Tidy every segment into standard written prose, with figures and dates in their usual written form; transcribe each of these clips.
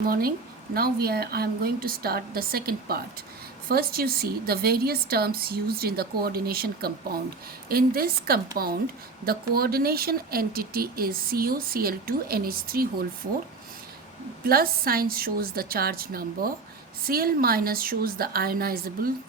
Morning. Now I am going to start the second part. First, you see the various terms used in the coordination compound. In this compound, the coordination entity is COCl2NH3 whole 4. Plus sign shows the charge number. Cl minus shows the ionizable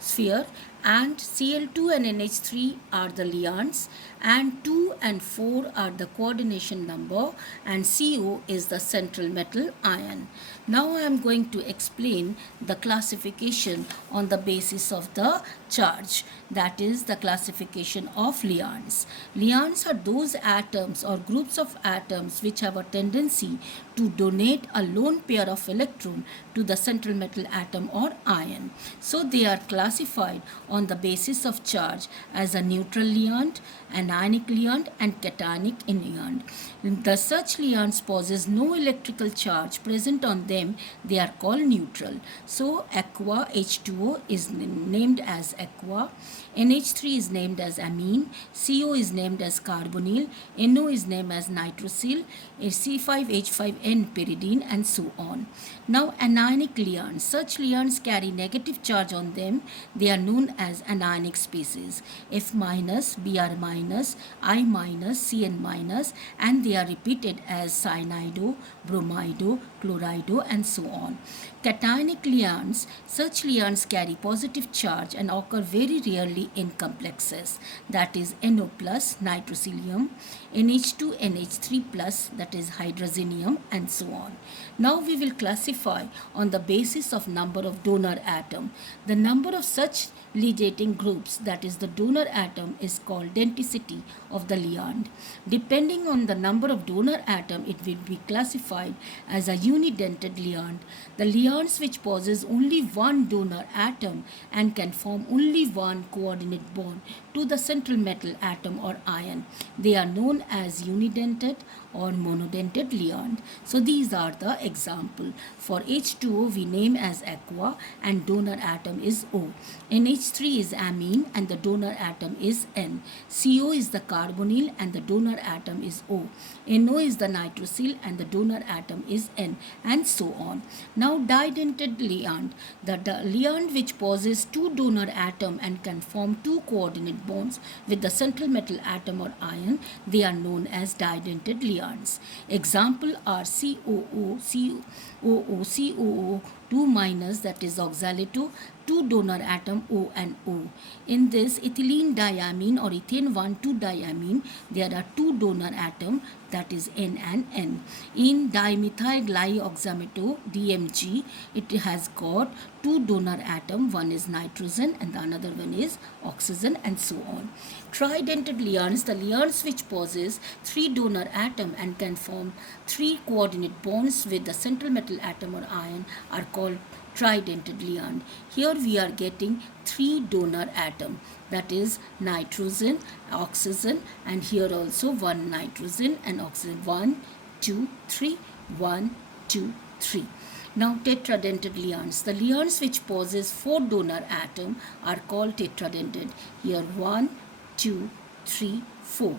sphere, and Cl2 and NH3 are the ligands, and 2 and 4 are the coordination number, and Co is the central metal ion. Now I am going to explain the classification on the basis of the charge, that is the classification of ligands. Ligands are those atoms or groups of atoms which have a tendency to donate a lone pair of electron to the central metal atom or ion. So they are classified on the basis of charge as a neutral ligand, anionic ligand, and cationic ligand. The such ligands possess no electrical charge present on them. They are called neutral. So aqua H2O is named as aqua, NH3 is named as amine, CO is named as carbonyl, NO is named as nitrosyl, C5H5N pyridine, and so on. Now anionic ligands. Such ligands carry negative charge on them. They are known as anionic species. F minus, Br minus, I minus, Cn minus, and they are repeated as cyanido, bromido, chlorido, and so on. Cationic ligands. Such ligands carry positive charge and occur very rarely in complexes, that is NO plus, nitrosilium, NH2, NH3 plus, that is hydrazinium, and so on. Now we will classify on the basis of number of donor atom. The number of such ligating groups, that is the donor atom, is called denticity of the ligand. Depending on the number of donor atom, it will be classified as a unidentate ligand. The ligands which possess only one donor atom and can form only one coordinate bond to the central metal atom or ion, they are known as unidentate or monodentate ligand. So these are the example. For H2O we name as aqua and donor atom is O. NH3 is amine and the donor atom is N. CO is the carbonyl and the donor atom is O. NO is the nitrosyl and the donor atom is N, and so on. Now didentate ligand. The ligand which possesses two donor atom and can form two coordinate bonds with the central metal atom or ion, they are known as didentate ligands. Example are COO, COO, COO, 2 minus, that is oxalate, two donor atom O and O. In this ethylene diamine or ethane 1,2-diamine, there are two donor atom, that is N and N. In dimethyl glyoxamate DMG, it has got two donor atom, one is nitrogen and the another one is oxygen, and so on. Tridentate ligands, the ligands which possess three donor atom and can form three coordinate bonds with the central metal atom or ion, are called tridentate ligand. Here we are getting three donor atom, that is nitrogen, oxygen, and here also one nitrogen and oxygen. 1, 2, 3, 1, 2, 3. Now tetradentate ligands. The ligands which possess four donor atom are called tetradentate. Here 1, 2, 3, 4.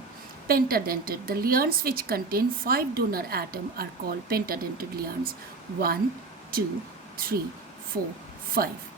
Pentadentate. The ligands which contain 5 donor atom are called pentadentate ligands. 1, 2, 3, 4, 5.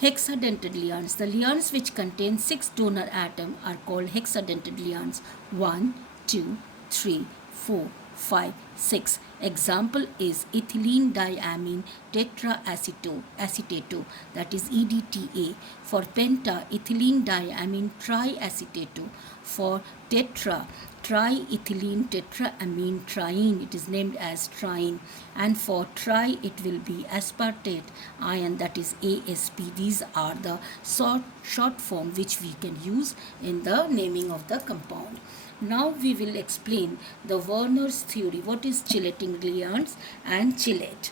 Hexadentate ligands. The ligands which contain 6 donor atom are called hexadentate ligands. 1, 2, 3, 4, 5, 6. Example is ethylene diamine tetraacetate, that is EDTA. For penta, ethylene diamine triacetate. For tetra, triethylene tetraamine triene, it is named as triene. And for tri, it will be aspartate ion, that is ASP. These are the short form which we can use in the naming of the compound. Now we will explain the Werner's theory. What is chelating ligands and chelate?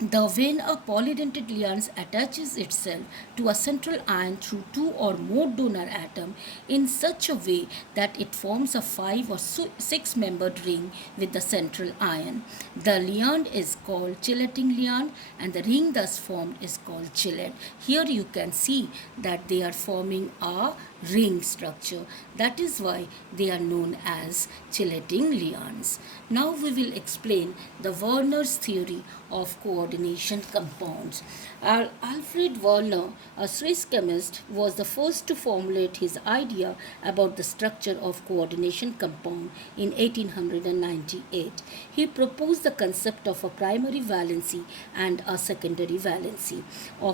When a polydentate ligand attaches itself to a central ion through two or more donor atom in such a way that it forms a 5 or 6 membered ring with the central ion, the ligand is called chelating ligand and the ring thus formed is called chelate. Here you can see that they are forming a ring structure. That is why they are known as chelating ligands. Now we will explain the Werner's theory of coordination compounds. Alfred Werner, a Swiss chemist, was the first to formulate his idea about the structure of coordination compound in 1898. He proposed the concept of a primary valency and a secondary valency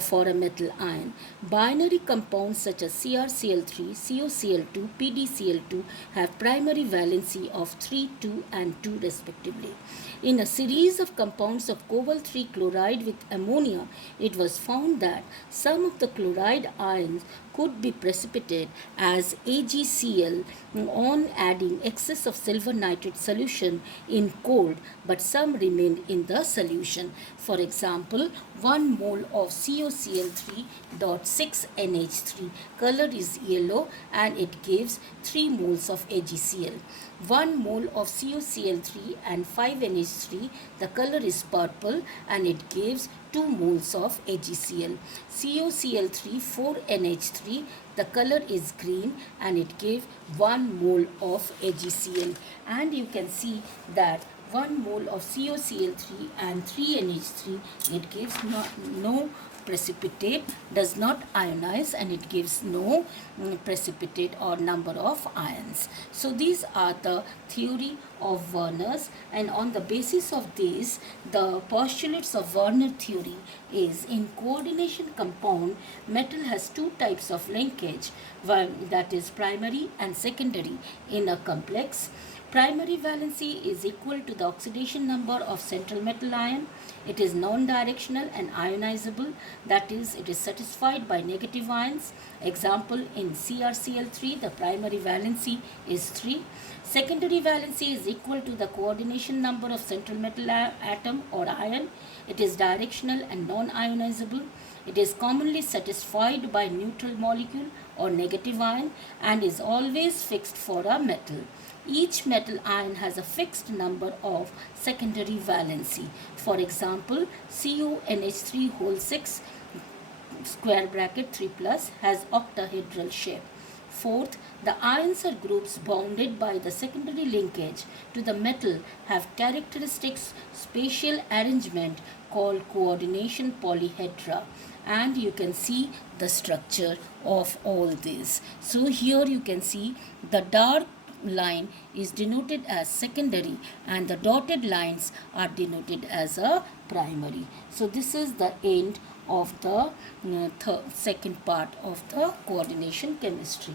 for a metal ion. Binary compounds such as CrCl3, CoCl2, PdCl2 have primary valency of 3, 2 and 2 respectively. In a series of compounds of cobalt-3 chloride with ammonia, it was found that some of the chloride ions could be precipitated as AgCl on adding excess of silver nitrate solution in cold, but some remained in the solution. For example, 1 mole of CoCl3.6NH3 color is yellow and it gives 3 moles of AgCl. 1 mole of CoCl3 and 5NH3, the color is purple and it gives 2 moles of AgCl. CoCl3 4NH3, the color is green and it gives 1 mole of AgCl. And you can see that 1 mole of CoCl3 and 3NH3, it gives no precipitate, does not ionize, and it gives no precipitate or number of ions. So these are the theory of Werner's, and on the basis of this, the postulates of Werner theory is in coordination compound, metal has 2 types of linkage, one that is primary and secondary in a complex. Primary valency is equal to the oxidation number of central metal ion. It is non-directional and ionizable, that is, it is satisfied by negative ions. Example, in CrCl3, the primary valency is 3. Secondary valency is equal to the coordination number of central metal atom or ion. It is directional and non-ionizable. It is commonly satisfied by neutral molecule or negative ion and is always fixed for a metal. Each metal ion has a fixed number of secondary valency. For example, CONH3 whole 6 square bracket 3 plus has octahedral shape. Fourth, the ions or groups bounded by the secondary linkage to the metal have characteristics spatial arrangement called coordination polyhedra. And you can see the structure of all these. So here you can see the dark line is denoted as secondary and the dotted lines are denoted as a primary. So this is the end of the second part of the coordination chemistry.